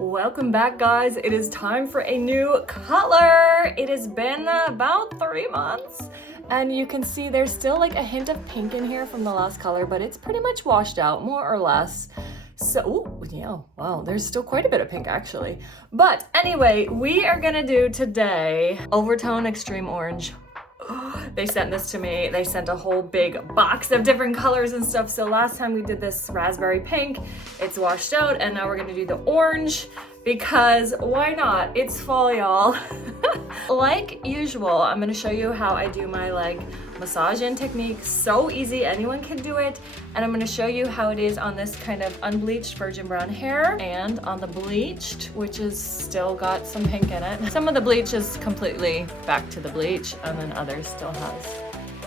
Welcome back, guys. It is time for a new color. It has been about 3 months and you can see there's still like a hint of pink in here from the last color, but it's pretty much washed out more or less. So, ooh, yeah, wow, there's still quite a bit of pink actually. But anyway, we are gonna do today oVertone Extreme Orange. They sent this to me. They sent a whole big box of different colors and stuff. So last time we did this raspberry pink, it's washed out, and now we're gonna do the orange because why not? It's fall, y'all. Like usual, I'm gonna show you how I do my like massage in technique. So easy, anyone can do it. And I'm gonna show you how it is on this kind of unbleached virgin brown hair and on the bleached, which is still got some pink in it. Some of the bleach is completely back to the bleach, and then others still has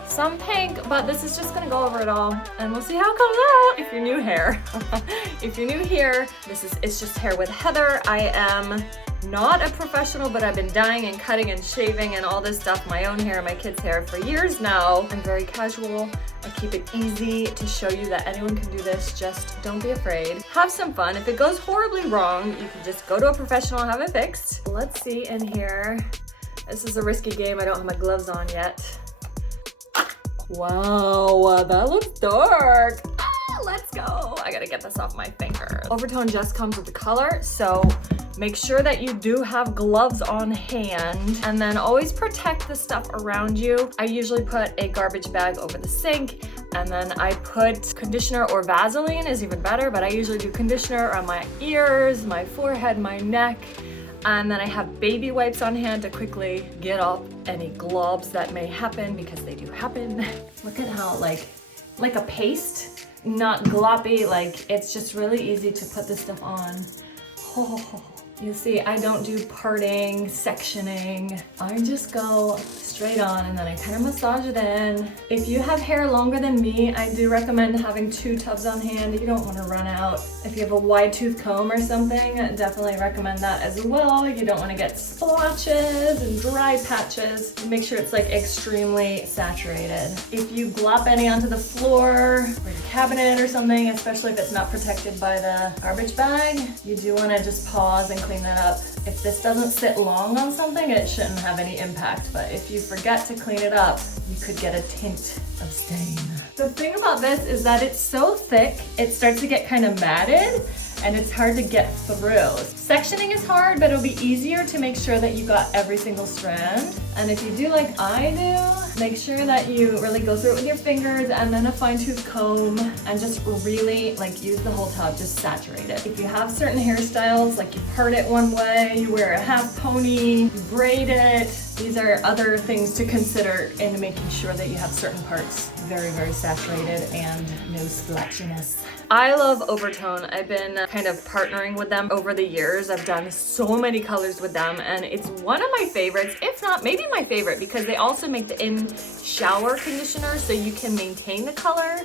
some pink, but this is just gonna go over it all and we'll see how it comes out. If you're new here, if you're new here, it's just hair with Heather. I am not a professional, but I've been dyeing and cutting and shaving and all this stuff, my own hair, my kids' hair for years now. I'm very casual. I keep it easy to show you that anyone can do this. Just don't be afraid. Have some fun. If it goes horribly wrong, you can just go to a professional and have it fixed. Let's see in here. This is a risky game. I don't have my gloves on yet. Wow, that looks dark. Let's go. I gotta get this off my fingers. oVertone just comes with the color, so make sure that you do have gloves on hand, and then always protect the stuff around you. I usually put a garbage bag over the sink, and then I put conditioner or Vaseline is even better, but I usually do conditioner on my ears, my forehead, my neck. And then I have baby wipes on hand to quickly get off any globs that may happen, because they do happen. Look at how like a paste, not gloppy, like it's just really easy to put this stuff on. Oh, you see, I don't do parting, sectioning. I just go straight on and then I kind of massage it in. If you have hair longer than me, I do recommend having 2 tubs on hand. You don't want to run out. If you have a wide tooth comb or something, definitely recommend that as well. You don't want to get splotches and dry patches. Make sure it's like extremely saturated. If you glop any onto the floor or your cabinet or something, especially if it's not protected by the garbage bag, you do want to just pause and clean that up. If this doesn't sit long on something, it shouldn't have any impact, but if you forget to clean it up, you could get a tint of stain. The thing about this is that it's so thick, it starts to get kind of matted and it's hard to get through. Sectioning is hard, but it'll be easier to make sure that you got every single strand. And if you do like I do, make sure that you really go through it with your fingers and then a fine tooth comb, and just really like use the whole tub, just saturate it. If you have certain hairstyles, like you part it one way, you wear a half pony, you braid it, these are other things to consider in making sure that you have certain parts very, very saturated and no splotchiness. I love oVertone. I've been kind of partnering with them over the years. I've done so many colors with them, and it's one of my favorites, if not maybe my favorite, because they also make the in-shower conditioner so you can maintain the color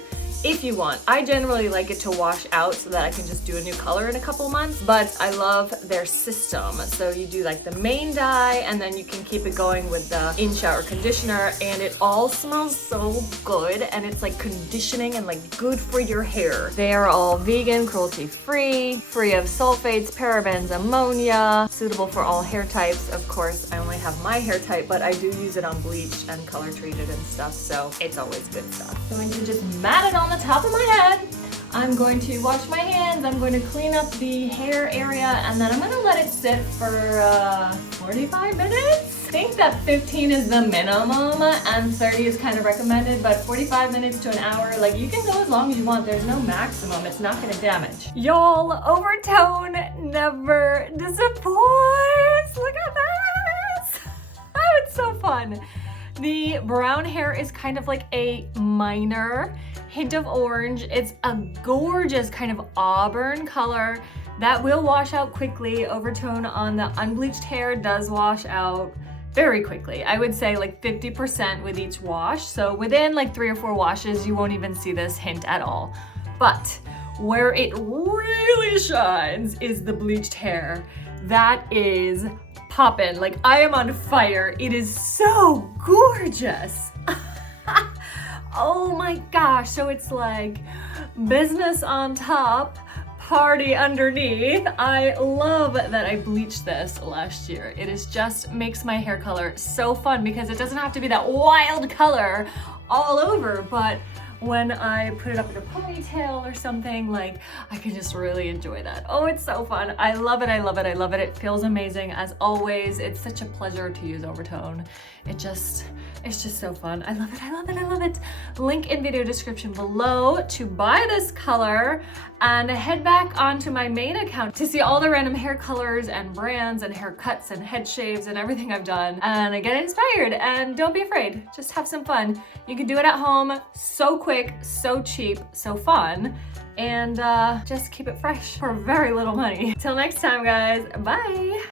if you want. I generally like it to wash out so that I can just do a new color in a couple months, but I love their system. So you do like the main dye, and then you can keep it going with the in-shower conditioner, and it all smells so good, and it's like conditioning and like good for your hair. They are all vegan, cruelty-free, free of sulfates, parabens, ammonia, suitable for all hair types. Of course, I only have my hair type, but I do use it on bleached and color treated and stuff, so it's always good stuff. So I'm going to just mat it on the top of my head. I'm going to wash my hands, I'm going to clean up the hair area, and then I'm going to let it sit for 45 minutes. I think that 15 is the minimum and 30 is kind of recommended, but 45 minutes to an hour, like you can go as long as you want. There's no maximum. It's not going to damage. Y'all, oVertone never disappoints. Look at this. Oh, it's so fun. The brown hair is kind of like a minor hint of orange. It's a gorgeous kind of auburn color that will wash out quickly. oVertone on the unbleached hair does wash out very quickly. I would say like 50% with each wash. So within like 3 or 4 washes, you won't even see this hint at all. But where it really shines is the bleached hair. That is poppin'. Like I am on fire. It is so gorgeous. Oh my gosh. So it's like business on top, party underneath. I love that I bleached this last year. It is just makes my hair color so fun because it doesn't have to be that wild color all over, but when I put it up in a ponytail or something, like, I can just really enjoy that. Oh, it's so fun. I love it, I love it, I love it. It feels amazing as always. It's such a pleasure to use oVertone. It's just so fun. I love it, I love it, I love it. Link in video description below to buy this color, and head back onto my main account to see all the random hair colors and brands and haircuts and head shaves and everything I've done, and get inspired. And don't be afraid, just have some fun. You can do it at home, so quick, so cheap, so fun, and just keep it fresh for very little money. Till next time, guys, bye.